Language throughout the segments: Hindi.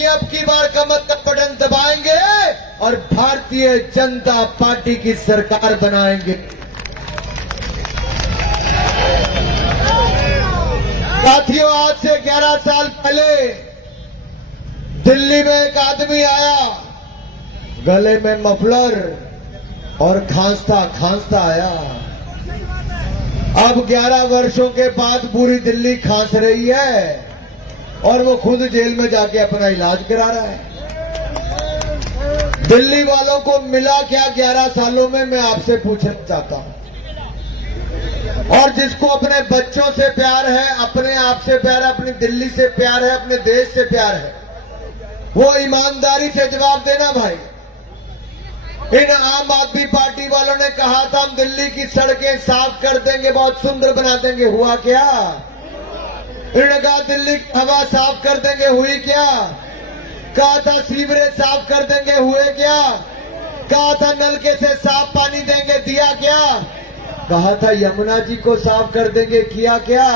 कि अब की बार कमर का बटन दबाएंगे और भारतीय जनता पार्टी की सरकार बनाएंगे। साथियों, आज से 11 साल पहले दिल्ली में एक आदमी आया, गले में मफलर और खांसता खांसता आया। अब 11 वर्षों के बाद पूरी दिल्ली खांस रही है और वो खुद जेल में जाके अपना इलाज करा रहा है। दिल्ली वालों को मिला क्या 11 सालों में, मैं आपसे पूछना चाहता हूं। और जिसको अपने बच्चों से प्यार है, अपने आप से प्यार है, अपनी दिल्ली से प्यार है, अपने देश से प्यार है, वो ईमानदारी से जवाब देना भाई। इन आम आदमी पार्टी वालों ने कहा था हम दिल्ली की सड़कें साफ कर देंगे, बहुत सुंदर बना देंगे, हुआ क्या? इन्होंने कहा दिल्ली की हवा साफ कर देंगे, हुई क्या? कहा था सीवरेज साफ कर देंगे, हुए क्या? कहा था नलके से साफ पानी देंगे, दिया क्या? कहा था यमुना जी को साफ कर देंगे, किया क्या?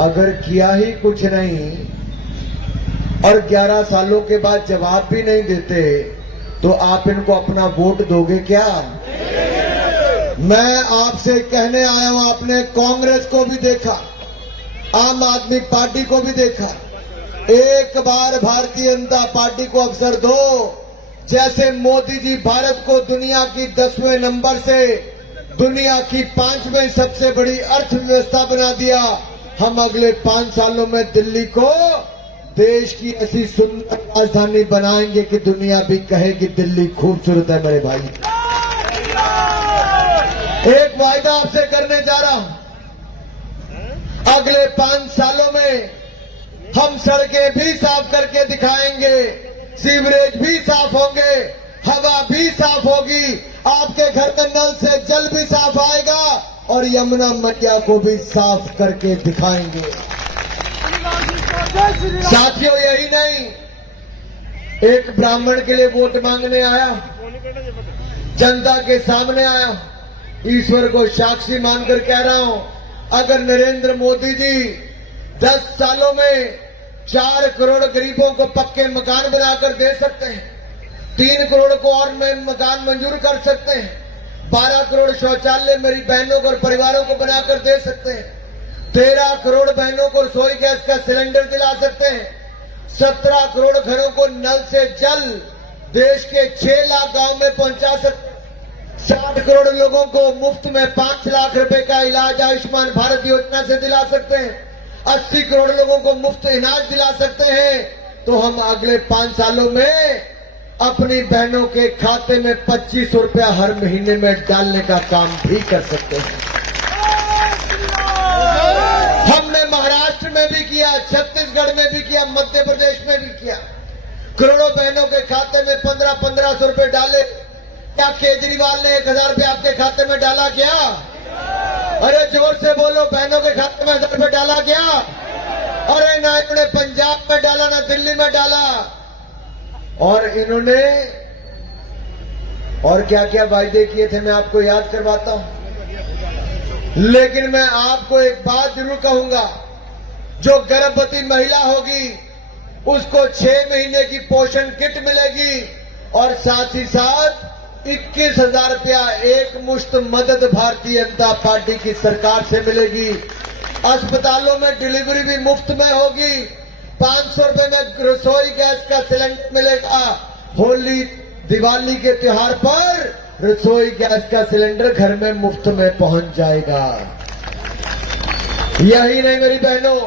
अगर किया ही कुछ नहीं और 11 सालों के बाद जवाब भी नहीं देते तो आप इनको अपना वोट दोगे क्या? मैं आपसे कहने आया हूं, आपने कांग्रेस को भी देखा, आम आदमी पार्टी को भी देखा, एक बार भारतीय जनता पार्टी को अवसर दो। जैसे मोदी जी भारत को दुनिया की 10वें नंबर से दुनिया की 5वें सबसे बड़ी अर्थव्यवस्था बना दिया, हम अगले 5 सालों में दिल्ली को देश की ऐसी सुंदर राजधानी बनाएंगे कि दुनिया भी कहेगी दिल्ली खूबसूरत है मेरे भाई। एक वायदा आपसे करने जा रहा हूं, अगले 5 सालों में हम सड़कें भी साफ करके दिखाएंगे, सीवरेज भी साफ होंगे, हवा भी साफ होगी, आपके घर में नल से जल भी साफ आएगा और यमुना मैया को भी साफ करके दिखाएंगे। साथियों, यही नहीं, एक ब्राह्मण के लिए वोट मांगने आया, जनता के सामने आया, ईश्वर को साक्षी मानकर कह रहा हूं, अगर नरेंद्र मोदी जी 10 सालों में 4 करोड़ गरीबों को पक्के मकान बनाकर दे सकते हैं, 3 करोड़ को और मकान मंजूर कर सकते हैं, 12 करोड़ शौचालय मेरी बहनों को और परिवारों को बनाकर दे सकते हैं, 13 करोड़ बहनों को रसोई गैस का सिलेंडर दिला सकते हैं, 17 करोड़ घरों को नल से जल देश के 6 लाख गांव में पहुंचा सकते हैं, 60 करोड़ लोगों को मुफ्त में 5 लाख रुपए का इलाज आयुष्मान भारत योजना से दिला सकते हैं, 80 करोड़ लोगों को मुफ्त इलाज दिला सकते हैं, तो हम अगले 5 सालों में अपनी बहनों के खाते में 2500 रुपया हर महीने में डालने का काम भी कर सकते हैं। हमने महाराष्ट्र में भी किया, छत्तीसगढ़ में भी किया, मध्य प्रदेश में भी किया, करोड़ों बहनों के खाते में 1500 रुपए डाले। क्या केजरीवाल ने 1000 रुपये आपके खाते में डाला क्या? अरे जोर से बोलो, बहनों के खाते में 1000 रुपये डाला क्या? अरे ना इन्होंने पंजाब में डाला, ना दिल्ली में डाला, और इन्होंने और क्या क्या वायदे किए थे मैं आपको याद करवाता हूं। लेकिन मैं आपको एक बात जरूर कहूंगा, जो गर्भवती महिला होगी उसको 6 महीने की पोषण किट मिलेगी और साथ ही साथ 21,000 रुपया एक मुश्त मदद भारतीय जनता पार्टी की सरकार से मिलेगी। अस्पतालों में डिलीवरी भी मुफ्त में होगी, 500 रुपए में रसोई गैस का सिलेंडर मिलेगा। होली दिवाली के त्योहार पर रसोई गैस का सिलेंडर घर में मुफ्त में पहुंच जाएगा। यही नहीं मेरी बहनों,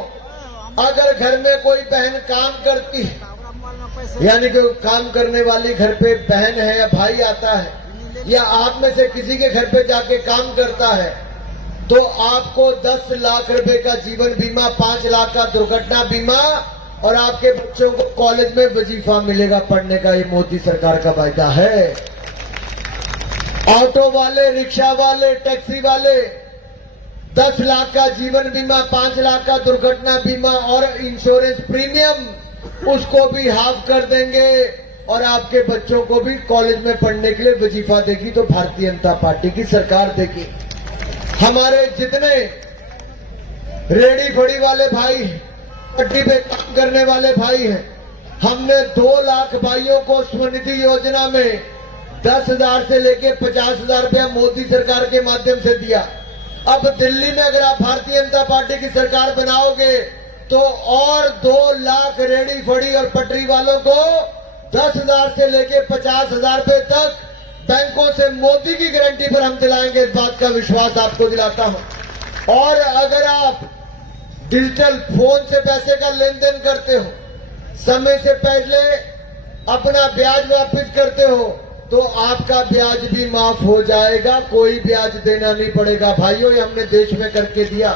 अगर घर में कोई बहन काम करती है, यानी कि काम करने वाली घर पे बहन है या भाई आता है, या आप में से किसी के घर पे जाके काम करता है, तो आपको 10 लाख रुपए का जीवन बीमा, 5 लाख का दुर्घटना बीमा और आपके बच्चों को कॉलेज में वजीफा मिलेगा पढ़ने का। ये मोदी सरकार का वायदा है। ऑटो वाले, रिक्शा वाले, टैक्सी वाले 10 लाख का जीवन बीमा, 5 लाख का दुर्घटना बीमा और इंश्योरेंस प्रीमियम, उसको भी हाफ कर देंगे और आपके बच्चों को भी कॉलेज में पढ़ने के लिए वजीफा देगी तो भारतीय जनता पार्टी की सरकार देगी। हमारे जितने रेडी फड़ी वाले भाई, पट्टी पे काम करने वाले भाई हैं, हमने 2 लाख भाइयों को स्वनिधि योजना में 10,000 से लेके 50,000 रुपया मोदी सरकार के माध्यम से दिया। अब दिल्ली में अगर आप भारतीय जनता पार्टी की सरकार बनाओगे तो और 2 लाख रेहड़ी फड़ी और पटरी वालों को 10,000 से लेके 50,000 रुपए तक बैंकों से मोदी की गारंटी पर हम दिलाएंगे। इस बात का विश्वास आपको दिलाता हूं। और अगर आप डिजिटल फोन से पैसे का लेन देन करते हो, समय से पहले अपना ब्याज वापस करते हो, तो आपका ब्याज भी माफ हो जाएगा, कोई ब्याज देना नहीं पड़ेगा। भाइयों, ये हमने देश में करके दिया।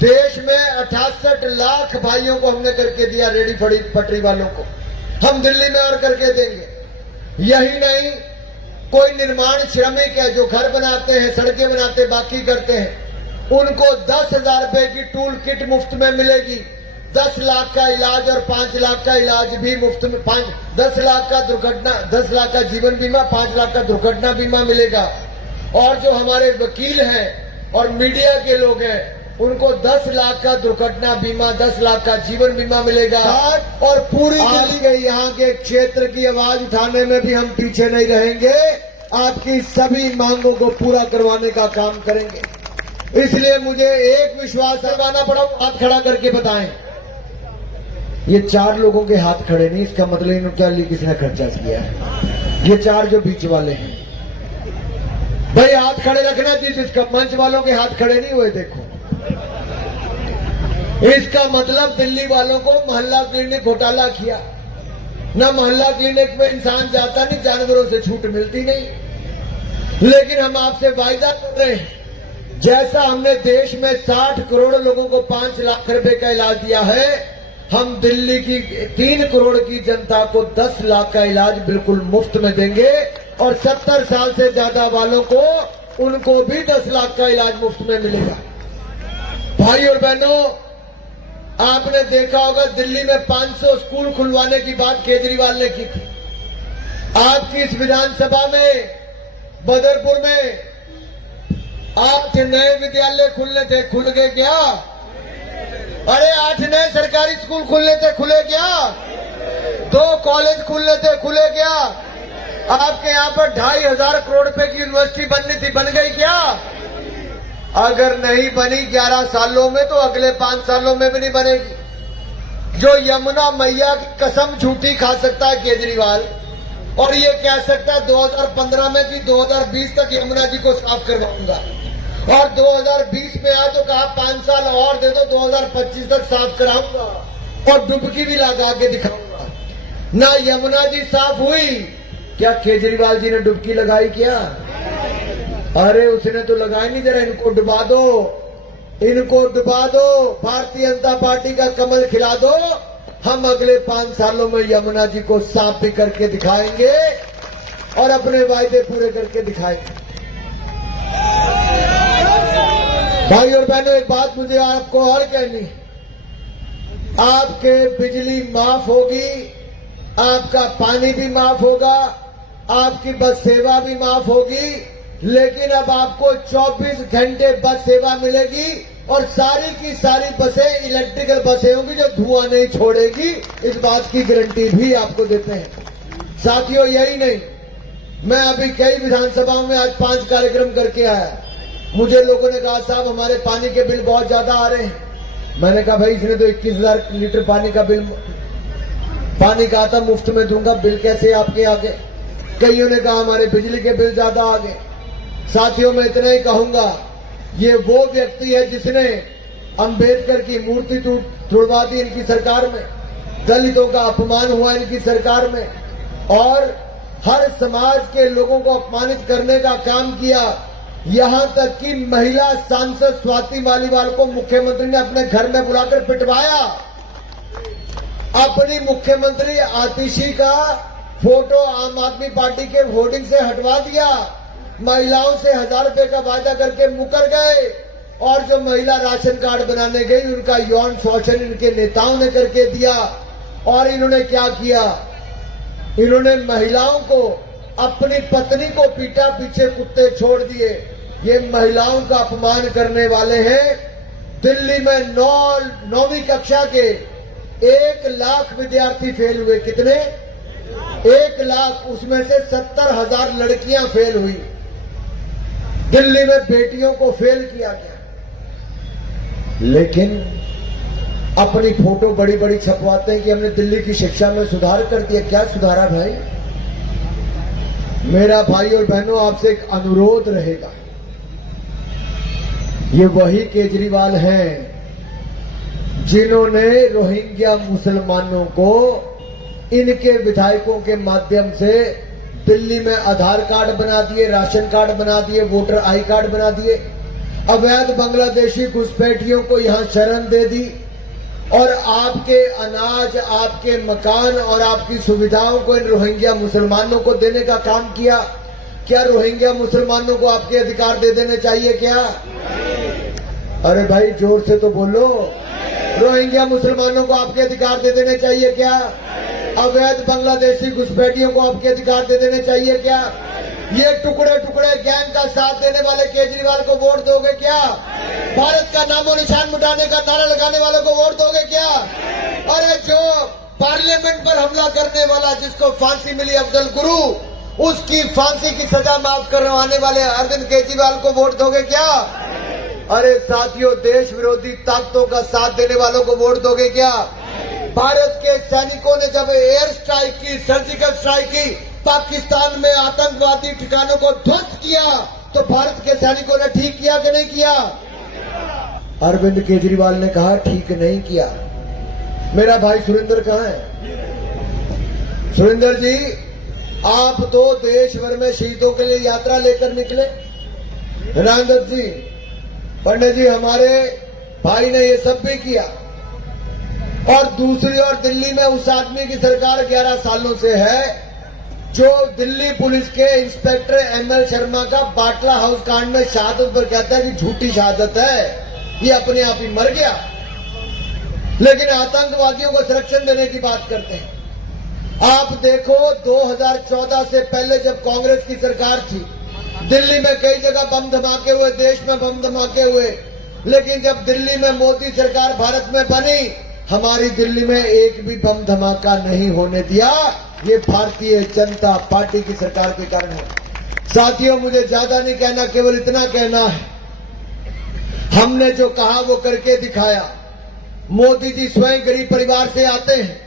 देश में 68 लाख भाइयों को हमने करके दिया, रेडी फड़ी पटरी वालों को। हम दिल्ली में और करके देंगे। यही नहीं, कोई निर्माण श्रमिक है जो घर बनाते हैं, सड़कें बनाते, बाकी करते हैं, उनको 10,000 रुपए की टूल किट मुफ्त में मिलेगी। 10 लाख का इलाज और 5 लाख का इलाज भी मुफ्त में। 10 लाख का दुर्घटना, 10 लाख का जीवन बीमा, 5 लाख का दुर्घटना बीमा मिलेगा। और जो हमारे वकील हैं और मीडिया के लोग हैं, उनको 10 लाख का दुर्घटना बीमा, 10 लाख का जीवन बीमा मिलेगा। और पूरी दिल्ली के यहाँ के क्षेत्र की आवाज उठाने में भी हम पीछे नहीं रहेंगे। आपकी सभी मांगों को पूरा करवाने का काम करेंगे। इसलिए मुझे एक विश्वास करवाना पड़ा, हाथ खड़ा करके बताएं। ये 4 लोगों के हाथ खड़े नहीं, इसका मतलब इनके लिए किसने खर्चा किया है। ये 4 जो बीच वाले हैं, भाई हाथ खड़े रखना चाहिए। जिसका मंच वालों के हाथ खड़े नहीं हुए, देखो, इसका मतलब दिल्ली वालों को मोहल्ला क्लिनिक घोटाला किया। ना मोहल्ला क्लिनिक में इंसान जाता नहीं, जानवरों से छूट मिलती नहीं। लेकिन हम आपसे वायदा कर रहे हैं, जैसा हमने देश में 60 करोड़ लोगों को 5 लाख रुपए का इलाज दिया है, हम दिल्ली की 3 करोड़ की जनता को 10 लाख का इलाज बिल्कुल मुफ्त में देंगे। और 70 साल से ज्यादा वालों को, उनको भी 10 लाख का इलाज मुफ्त में मिलेगा। भाई और बहनों, आपने देखा होगा दिल्ली में 500 स्कूल खुलवाने की बात केजरीवाल ने की थी। आपकी इस विधानसभा में बदरपुर में 8 नए विद्यालय खुलने थे, खुल गए क्या? अरे 8 नए सरकारी स्कूल खुलने थे, खुले क्या? 2 कॉलेज खुलने थे, खुले क्या? आपके यहाँ पर 2,500 करोड़ रुपए की यूनिवर्सिटी बननी थी, बन गई क्या? अगर नहीं बनी 11 सालों में, तो अगले 5 सालों में भी नहीं बनेगी। जो यमुना मैया की कसम झूठी खा सकता है केजरीवाल, और ये कह सकता है 2015 में कि 2020 तक यमुना जी को साफ करवाऊंगा, और 2020 में आया तो कहा 5 साल और दे दो, 2025 तक साफ कराऊंगा और डुबकी भी लगा के दिखाऊंगा। ना यमुना जी साफ हुई, क्या केजरीवाल जी ने डुबकी लगाई क्या? अरे उसने तो लगाई नहीं। जरा इनको डुबा दो, इनको डुबा दो, भारतीय जनता पार्टी का कमल खिला दो। हम अगले 5 सालों में यमुना जी को साफ भी करके दिखाएंगे और अपने वायदे पूरे करके दिखाएंगे। भाई और बहनों, एक बात मुझे आपको और कहनी, आपके बिजली माफ होगी, आपका पानी भी माफ होगा, आपकी बस सेवा भी माफ होगी, लेकिन अब आपको 24 घंटे बस सेवा मिलेगी और सारी की सारी बसें इलेक्ट्रिकल बसें होंगी जो धुआं नहीं छोड़ेगी। इस बात की गारंटी भी आपको देते हैं। साथियों, यही नहीं, मैं अभी कई विधानसभाओं में आज 5 कार्यक्रम करके आया। मुझे लोगों ने कहा, साहब हमारे पानी के बिल बहुत ज्यादा आ रहे हैं। मैंने कहा, भाई इसने तो 21,000 लीटर पानी का बिल, पानी कहा था मुफ्त में दूंगा, बिल कैसे आपके आगे? कईयों ने कहा हमारे बिजली के बिल ज्यादा आ गए। साथियों, मैं इतना ही कहूंगा, ये वो व्यक्ति है जिसने अंबेडकर की मूर्ति तोड़वा दी इनकी सरकार में, दलितों का अपमान हुआ इनकी सरकार में, और हर समाज के लोगों को अपमानित करने का काम किया। यहां तक कि महिला सांसद स्वाति मालीवाल को मुख्यमंत्री ने अपने घर में बुलाकर पिटवाया। अपनी मुख्यमंत्री आतिशी का फोटो आम आदमी पार्टी के होर्डिंग से हटवा दिया। महिलाओं से 1,000 रुपए का वादा करके मुकर गए, और जो महिला राशन कार्ड बनाने गई उनका यौन शोषण इनके नेताओं ने करके दिया। और इन्होंने क्या किया? इन्होंने महिलाओं को, अपनी पत्नी को पीटा, पीछे कुत्ते छोड़ दिए। ये महिलाओं का अपमान करने वाले हैं। दिल्ली में 9वीं कक्षा के 1 लाख विद्यार्थी फेल हुए। कितने? 1 लाख। उसमें से 70,000 लड़कियां फेल हुई। दिल्ली में बेटियों को फेल किया गया, लेकिन अपनी फोटो बड़ी बड़ी छपवाते हैं कि हमने दिल्ली की शिक्षा में सुधार कर दिया। क्या सुधारा भाई? मेरा भाई और बहनों, आपसे एक अनुरोध रहेगा। ये वही केजरीवाल हैं जिन्होंने रोहिंग्या मुसलमानों को इनके विधायकों के माध्यम से दिल्ली में आधार कार्ड बना दिए, राशन कार्ड बना दिए, वोटर आई कार्ड बना दिए, अवैध बांग्लादेशी घुसपैठियों को यहां शरण दे दी और आपके अनाज, आपके मकान और आपकी सुविधाओं को इन रोहिंग्या मुसलमानों को देने का काम किया। क्या रोहिंग्या मुसलमानों को आपके अधिकार दे देने चाहिए क्या? अरे भाई जोर से तो बोलो। रोहिंग्या मुसलमानों को आपके अधिकार दे देने चाहिए क्या? अवैध बांग्लादेशी घुसपैठियों को आपके अधिकार दे देने चाहिए क्या? ये टुकड़े टुकड़े गैंग का साथ देने वाले केजरीवाल को वोट दोगे क्या? भारत का नामो निशान मिटाने का नारा लगाने वालों को वोट दोगे क्या? अरे जो पार्लियामेंट पर हमला करने वाला, जिसको फांसी मिली अफजल गुरु, उसकी फांसी की सजा माफ करवाने वाले अरविंद केजरीवाल को वोट दोगे क्या? अरे साथियों, देश विरोधी ताकतों का साथ देने वालों को वोट दोगे क्या? भारत के सैनिकों ने जब एयर स्ट्राइक की, सर्जिकल स्ट्राइक की, पाकिस्तान में आतंकवादी ठिकानों को ध्वस्त किया, तो भारत के सैनिकों ने ठीक किया कि नहीं किया? अरविंद केजरीवाल ने कहा ठीक नहीं किया। मेरा भाई सुरेंद्र कहां है? सुरेंद्र जी, आप तो देश भर में शहीदों के लिए यात्रा लेकर निकले। रामदत्त जी, पंडित जी, हमारे भाई ने ये सब भी किया। और दूसरी ओर दिल्ली में उस आदमी की सरकार 11 सालों से है जो दिल्ली पुलिस के इंस्पेक्टर ML शर्मा का बाटला हाउस कांड में शहादत पर कहता है कि झूठी शहादत है, ये अपने आप ही मर गया, लेकिन आतंकवादियों को संरक्षण देने की बात करते हैं। आप देखो, 2014 से पहले जब कांग्रेस की सरकार थी, दिल्ली में कई जगह बम धमाके हुए, देश में बम धमाके हुए, लेकिन जब दिल्ली में मोदी सरकार भारत में बनी, हमारी दिल्ली में एक भी बम धमाका नहीं होने दिया। ये भारतीय जनता पार्टी की सरकार के कारण है। साथियों, मुझे ज्यादा नहीं कहना, केवल इतना कहना है, हमने जो कहा वो करके दिखाया। मोदी जी स्वयं गरीब परिवार से आते हैं।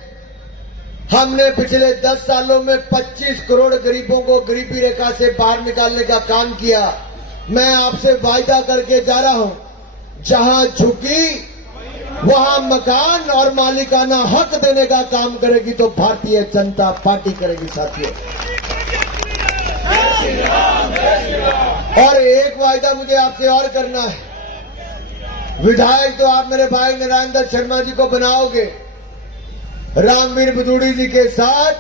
हमने पिछले 10 सालों में 25 करोड़ गरीबों को गरीबी रेखा से बाहर निकालने का काम किया। मैं आपसे वायदा करके जा रहा हूं, जहां झुकी वहां मकान और मालिकाना हक देने का काम करेगी तो भारतीय जनता पार्टी करेगी। साथियों, और एक वायदा मुझे आपसे और करना है। विधायक तो आप मेरे भाई नारायण दत्त शर्मा जी को बनाओगे, रामवीर भदौड़ी जी के साथ